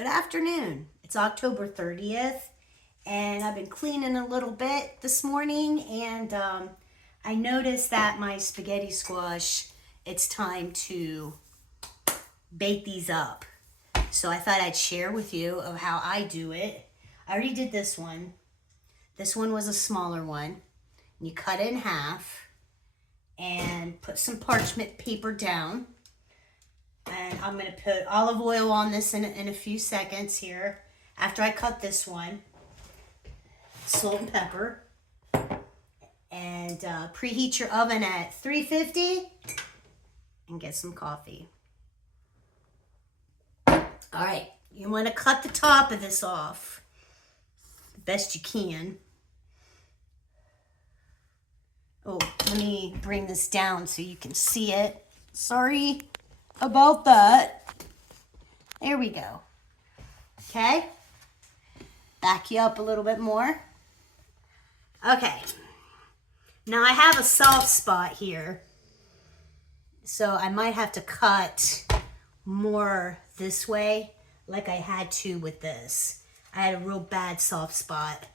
Good afternoon. It's October 30th, and I've been cleaning a little bit this morning, and I noticed that my spaghetti squash, it's time to bake these up. So I thought I'd share with you of how I do it. I already did this one. This one was a smaller one. You cut it in half and put some parchment paper down. And I'm going to put olive oil on this in a few seconds here. After I cut this one, salt and pepper. And preheat your oven at 350 and get some coffee. All right, you want to cut the top of this off the best you can. Oh, let me bring this down so you can see it. Sorry about that. There we go. Okay. Back you up a little bit more. Okay. Now I have a soft spot here. So I might have to cut more this way like I had to with this. I had a real bad soft spot.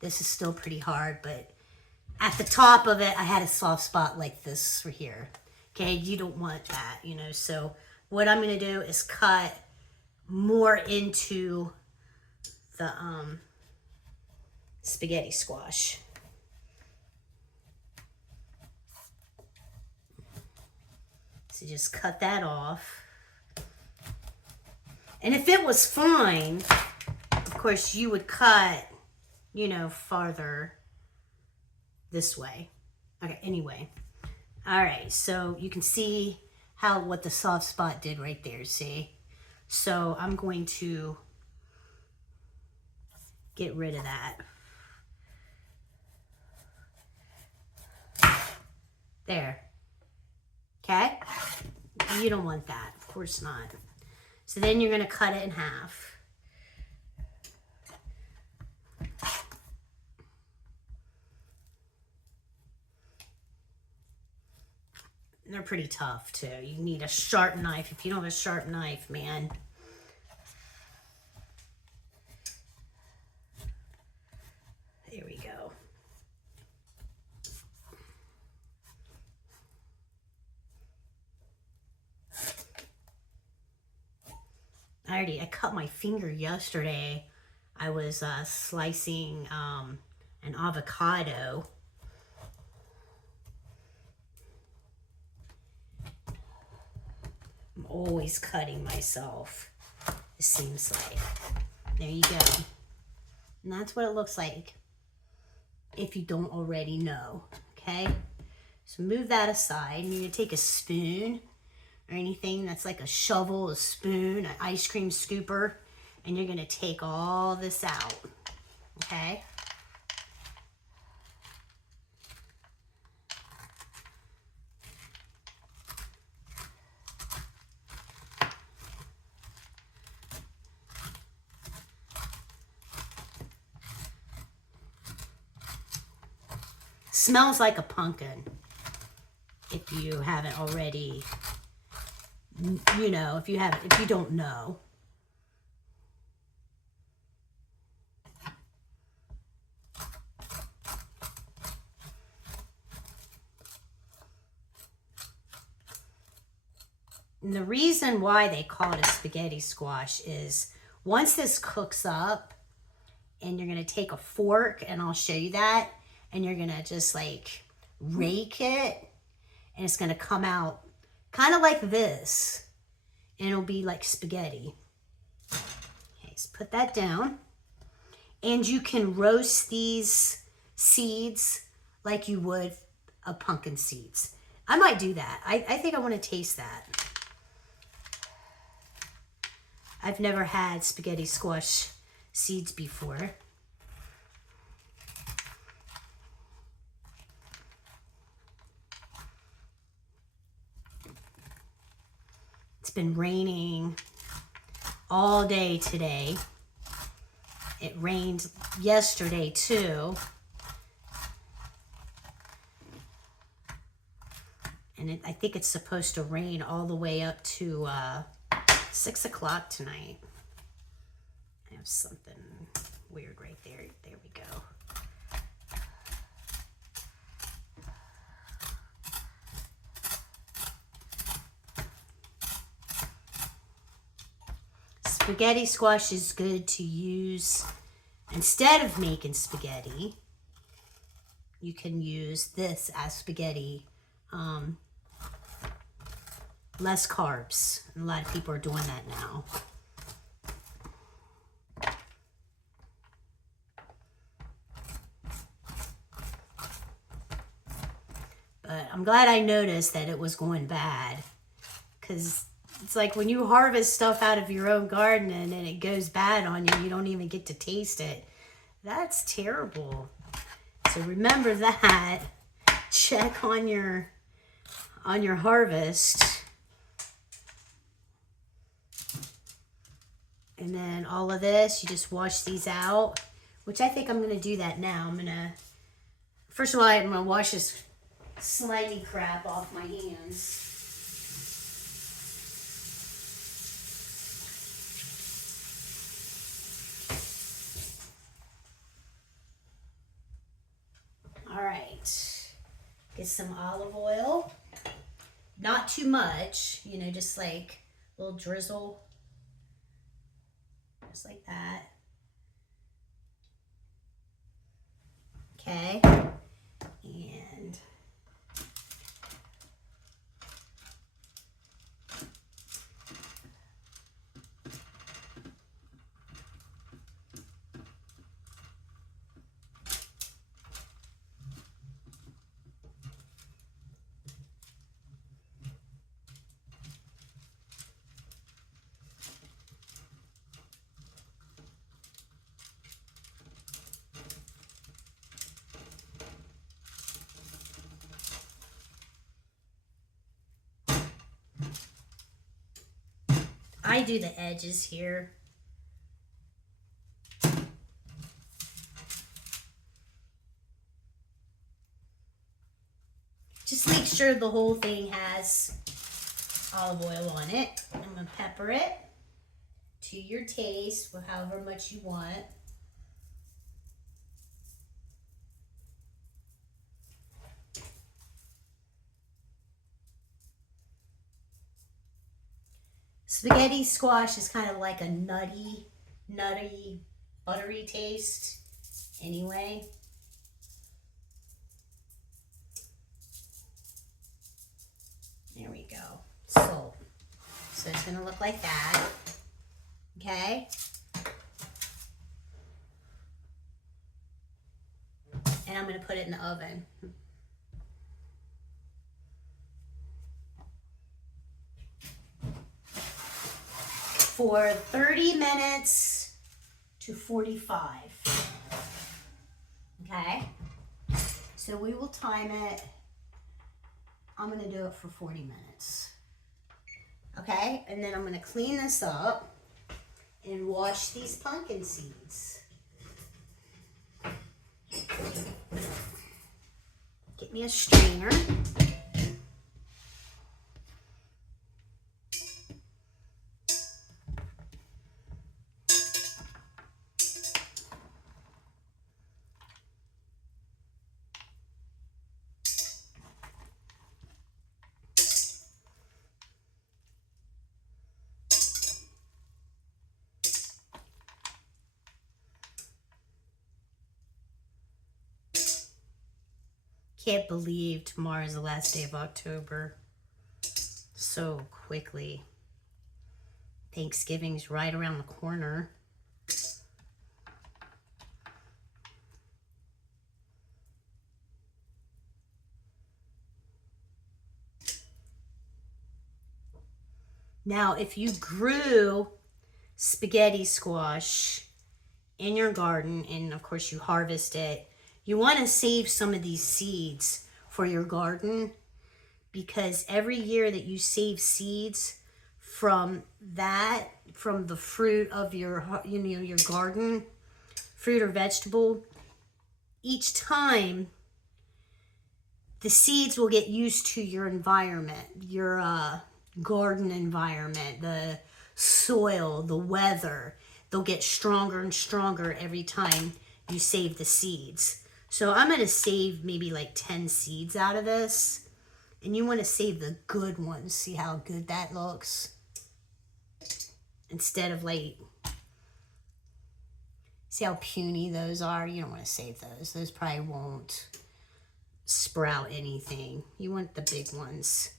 This is still pretty hard, but at the top of it, I had a soft spot like this right here. Okay, you don't want that, you know. So what I'm going to do is cut more into the spaghetti squash. So just cut that off. And if it was fine, of course, you would cut, you know, farther this way. Okay, anyway. All right, so you can see what the soft spot did right there, see? So I'm going to get rid of that. There. Okay? You don't want that, of course not. So then you're going to cut it in half. And they're pretty tough too. You need a sharp knife. If you don't have a sharp knife, man. There we go. I cut my finger yesterday. I was slicing an avocado. I'm always cutting myself, it seems like. There you go. And that's what it looks like if you don't already know, okay? So move that aside. You're going to take a spoon or anything that's like a shovel, a spoon, an ice cream scooper, and you're going to take all this out, okay? Smells like a pumpkin, if you haven't already, you know, if you don't know. And the reason why they call it a spaghetti squash is once this cooks up, and you're going to take a fork, and I'll show you that, and you're going to just like rake it, and it's going to come out kind of like this, and it'll be like spaghetti. Okay, so put that down, and you can roast these seeds like you would a pumpkin seeds. I might do that. I think I want to taste that. I've never had spaghetti squash seeds before. It's been raining all day today. It rained yesterday too. And I think it's supposed to rain all the way up to 6 o'clock tonight. something weird right there. There we go. Spaghetti squash is good to use instead of making spaghetti. You can use this as spaghetti. Less carbs. And a lot of people are doing that now. But I'm glad I noticed that it was going bad, because it's like when you harvest stuff out of your own garden and then it goes bad on you, you don't even get to taste it. That's terrible. So remember that. Check on your harvest. And then all of this, you just wash these out, which I think I'm going to do that now. First of all, I'm going to wash this slimy crap off my hands. All right, get some olive oil. Not too much, you know, just like a little drizzle. Just like that. Okay. And I do the edges here. Just make sure the whole thing has olive oil on it. I'm going to pepper it to your taste, with however much you want. Spaghetti squash is kind of like a nutty, buttery taste anyway. There we go. So it's going to look like that. Okay. And I'm going to put it in the oven. For 30 minutes to 45. Okay, so we will time it. I'm going to do it for 40 minutes. Okay, and then I'm going to clean this up and wash these pumpkin seeds. Get me a strainer. Can't believe tomorrow is the last day of October. So quickly. Thanksgiving's right around the corner. Now, if you grew spaghetti squash in your garden, and of course you harvest it, you want to save some of these seeds for your garden, because every year that you save seeds from the fruit of your, your garden, fruit or vegetable, each time the seeds will get used to your environment, your garden environment, the soil, the weather. they'll get stronger and stronger every time you save the seeds. So I'm going to save maybe like 10 seeds out of this. And you want to save the good ones. See how good that looks? Instead of like, see how puny those are? You don't want to save those. Those probably won't sprout anything. You want the big ones.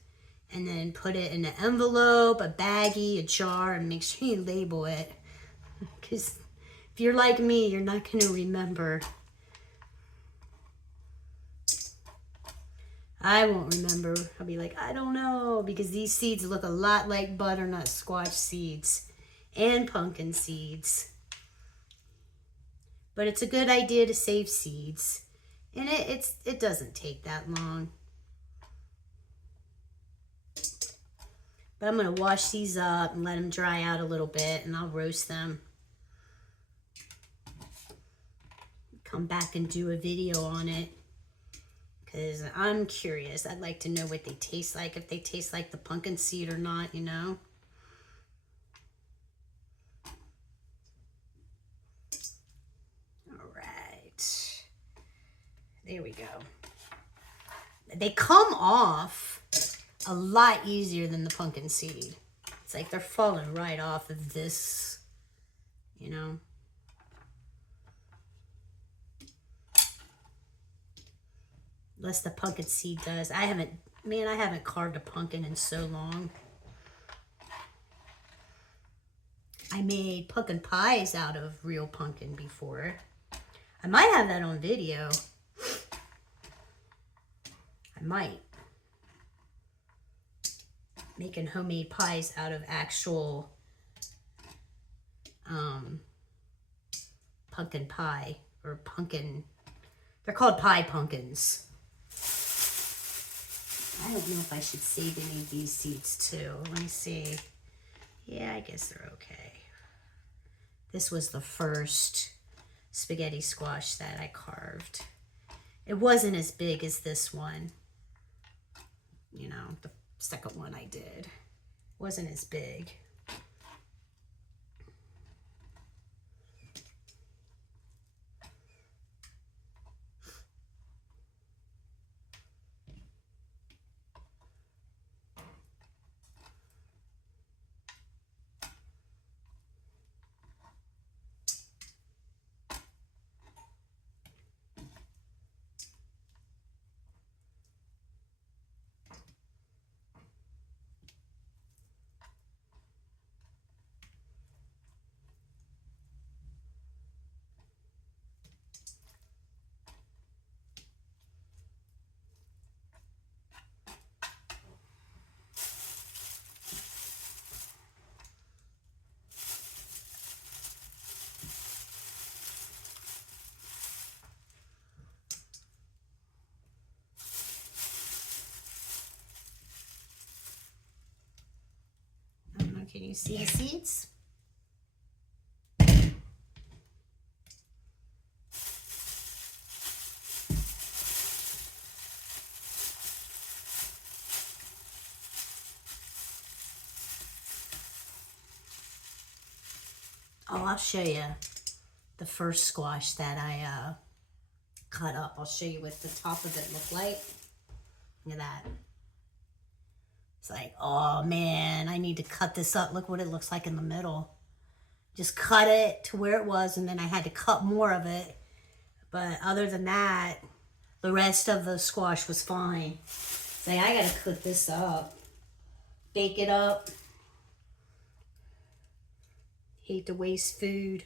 And then put it in an envelope, a baggie, a jar, and make sure you label it. Because if you're like me, you're not going to remember. I won't remember. I'll be like, I don't know. Because these seeds look a lot like butternut squash seeds and pumpkin seeds. But it's a good idea to save seeds. And it doesn't take that long. But I'm going to wash these up and let them dry out a little bit. And I'll roast them. Come back and do a video on it. Because I'm curious. I'd like to know what they taste like. If they taste like the pumpkin seed or not, you know. All right. There we go. They come off a lot easier than the pumpkin seed. It's like they're falling right off of this, you know. Less the pumpkin seed does. I haven't carved a pumpkin in so long. I made pumpkin pies out of real pumpkin before. I might have that on video. I might. Making homemade pies out of actual pumpkin pie or pumpkin. They're called pie pumpkins. I don't know if I should save any of these seeds too. Let me see. Yeah, I guess they're okay. This was the first spaghetti squash that I carved. It wasn't as big as this one. You know, the second one I did wasn't as big. Can you see the seeds? Oh, I'll show you the first squash that I cut up. I'll show you what the top of it looked like. Look at that. It's like, oh man, I need to cut this up. Look what it looks like in the middle. Just cut it to where it was, and then I had to cut more of it. But other than that, the rest of the squash was fine. Say, I gotta cook this up. Bake it up. Hate to waste food.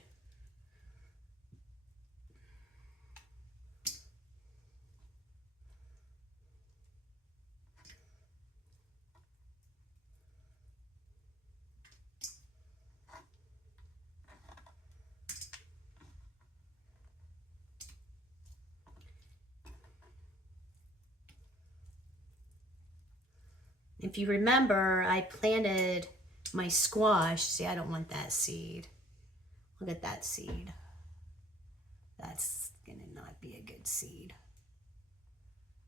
If you remember, I planted my squash. See, I don't want that seed. Look at that seed. That's gonna not be a good seed.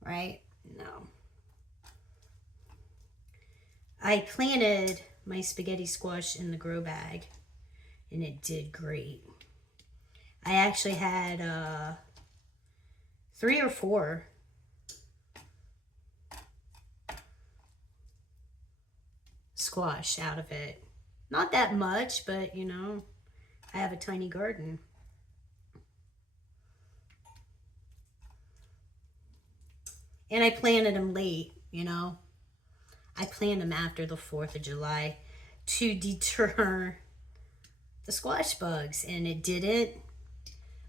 Right? No. I planted my spaghetti squash in the grow bag. and it did great. I actually had 3 or 4 squash out of it. Not that much, but you know, I have a tiny garden. And I planted them late, you know. I planted them after the 4th of July to deter the squash bugs, and it didn't.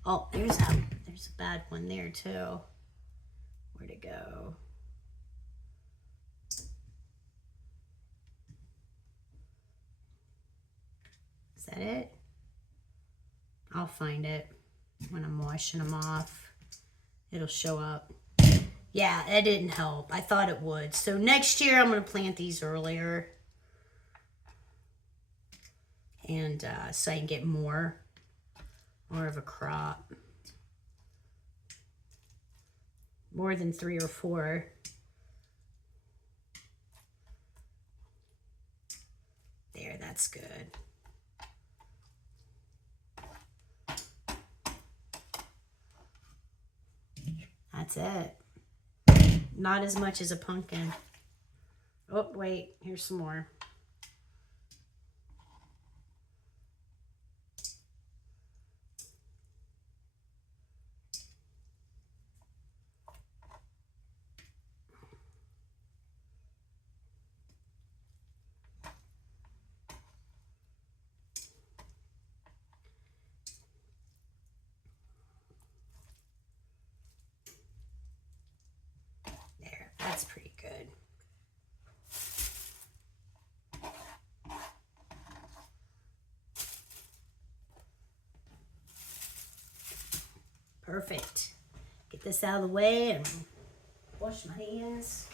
Oh, there's a bad one there too. Where'd it go? Is that it? I'll find it when I'm washing them off. It'll show up. Yeah, that didn't help. I thought it would. So next year I'm going to plant these earlier. And so I can get more of a crop. More than 3 or 4. There, that's good. That's it. Not as much as a pumpkin. Oh, wait, here's some more. That's pretty good. Perfect. Get this out of the way and wash my hands.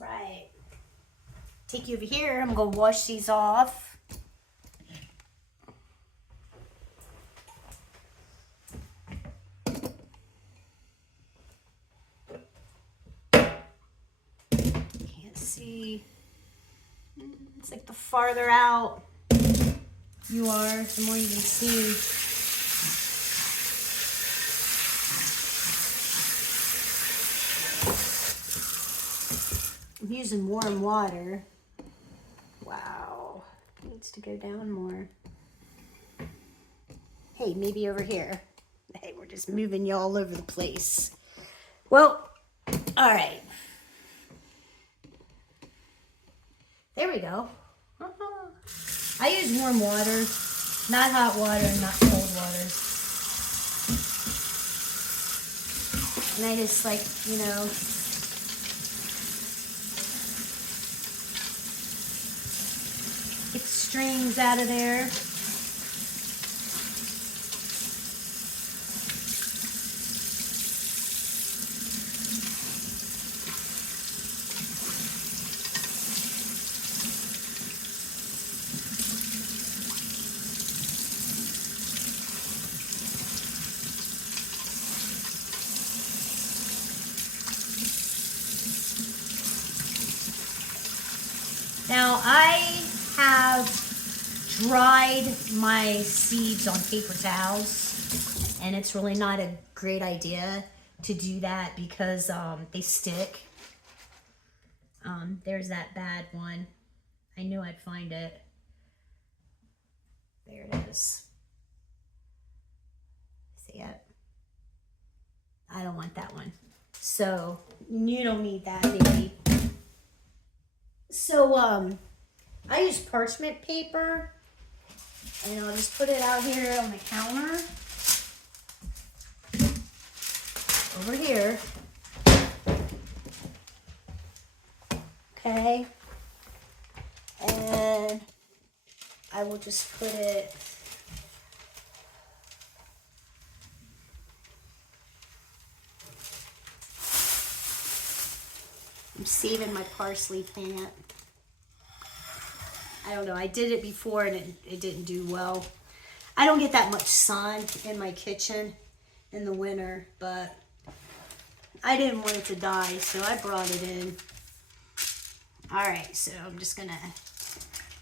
Right. Take you over here. I'm going to wash these off. Can't see. It's like the farther out you are, the more you can see. I'm using warm water. Wow, it needs to go down more. Hey, maybe over here. Hey, we're just moving you all over the place. Well, all right. There we go. I use warm water, not hot water, not cold water. And I just like, you know, get the strings out of there. Now I have dried my seeds on paper towels, and it's really not a great idea to do that because they stick. There's that bad one. I knew I'd find it. There it is. See it? I don't want that one. So you don't need that, baby. So, I use parchment paper, and I'll just put it out here on the counter, over here, okay, and I will just put it I'm saving my parsley plant. I don't know, I did it before and it didn't do well. I don't get that much sun in my kitchen in the winter, but I didn't want it to die, so I brought it in. All right, so I'm just gonna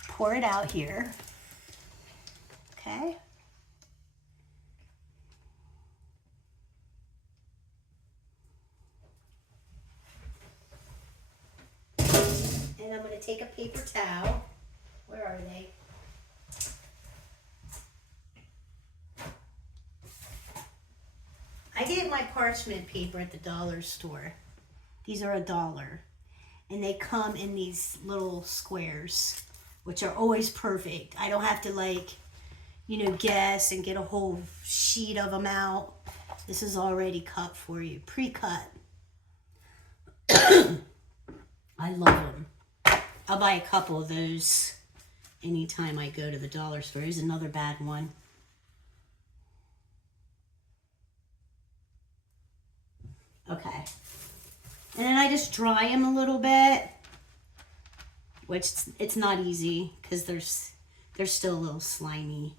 pour it out here. Okay. And I'm gonna take a paper towel. Where are they? I get my parchment paper at the dollar store. These are $1. And they come in these little squares, which are always perfect. I don't have to guess and get a whole sheet of them out. This is already cut for you, pre-cut. I love them. I'll buy a couple of those anytime I go to the dollar store. Here's another bad one. Okay. And then I just dry them a little bit, which it's not easy because they're still a little slimy.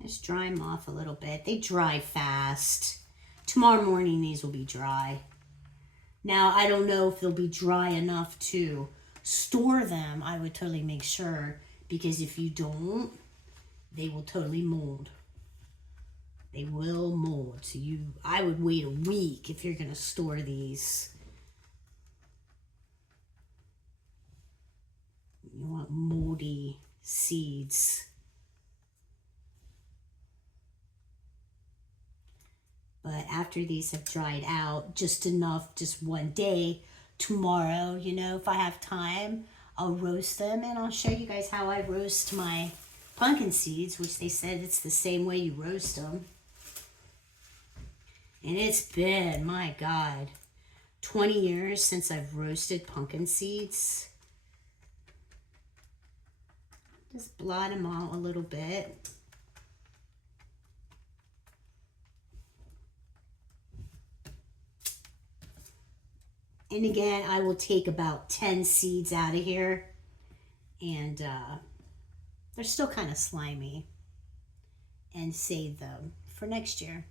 Just dry them off a little bit. They dry fast. Tomorrow morning these will be dry. Now I don't know if they'll be dry enough to store them. I would totally make sure, because if you don't, they will totally mold. They will mold. So I would wait a week if you're going to store these. You want moldy seeds. But after these have dried out, just enough, just one day, tomorrow, if I have time, I'll roast them, and I'll show you guys how I roast my pumpkin seeds, which they said it's the same way you roast them. And it's been, my God, 20 years since I've roasted pumpkin seeds. Just blot them out a little bit. And again, I will take about 10 seeds out of here. And they're still kind of slimy. And save them for next year.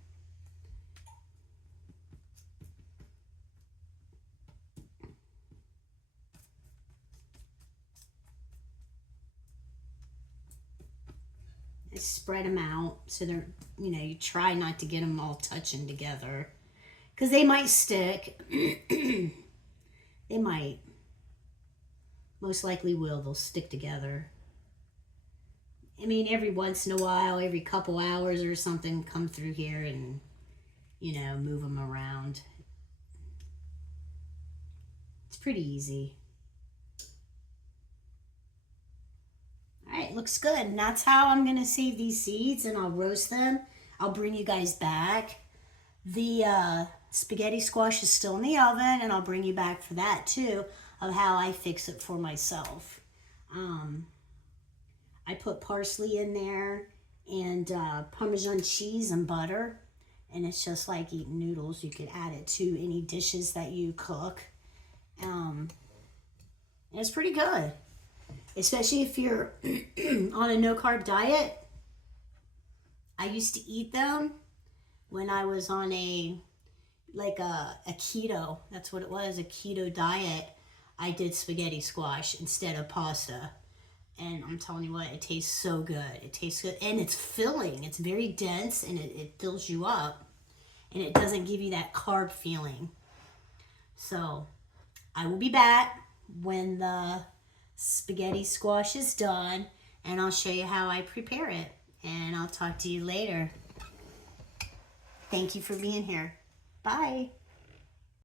Spread them out so they're, you try not to get them all touching together, because they might stick. They might. Most likely will. They'll stick together. I mean, every once in a while, every couple hours or something, come through here and, move them around. It's pretty easy. All right, looks good. And that's how I'm going to save these seeds, and I'll roast them. I'll bring you guys back. The spaghetti squash is still in the oven, and I'll bring you back for that too, of how I fix it for myself. I put parsley in there and Parmesan cheese and butter, and it's just like eating noodles. You could add it to any dishes that you cook. And it's pretty good. Especially if you're on a no-carb diet. I used to eat them when I was on a keto. That's what it was, a keto diet. I did spaghetti squash instead of pasta. And I'm telling you what, it tastes so good. It tastes good. And it's filling. It's very dense, and it fills you up. And it doesn't give you that carb feeling. So, I will be back when the spaghetti squash is done, and I'll show you how I prepare it, and I'll talk to you later. Thank you for being here. Bye.